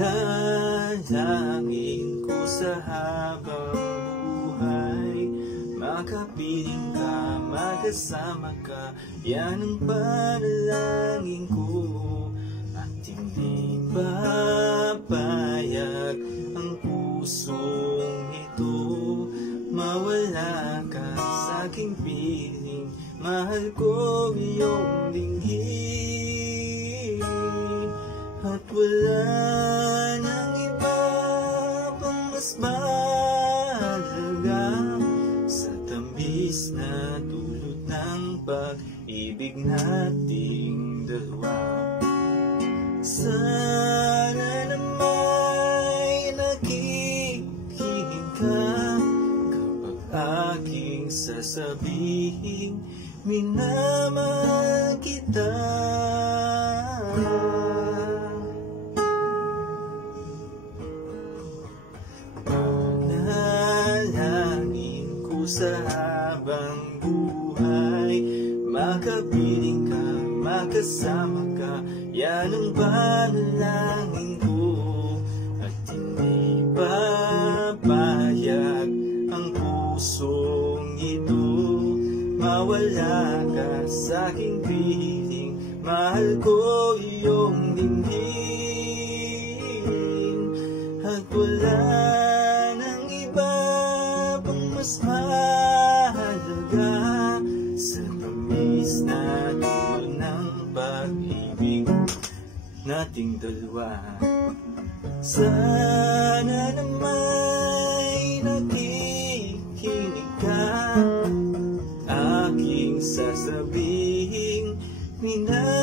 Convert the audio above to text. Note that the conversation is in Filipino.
Panalangin ko sa habang buhay, makapiling ka, magkasama ka, yan ang panalangin ko. At hindi papayag ang pusong ito, mawala ka sa aking piling, mahal ko iyong dinggin. At wala nang iba pang mas mahalaga sa tamis na dulot ng pag-ibig nating dalawa. Sana nama'y nakikinig ka kapag aking sasabihin, minamahal kita. Panalangin ko sa habang buhay, makapiling ka, makasama ka, yan ang panalangin ko. At hindi papayag ang pusong ito, mawala ka sa aking piling, mahal ko iyong dinggin. At wala nang iba pang mas mahalaga sa tamis na dulo ng pag-ibig nating dalawa. Sana nama'y nakikinig ka, aking sasabihin, minamahal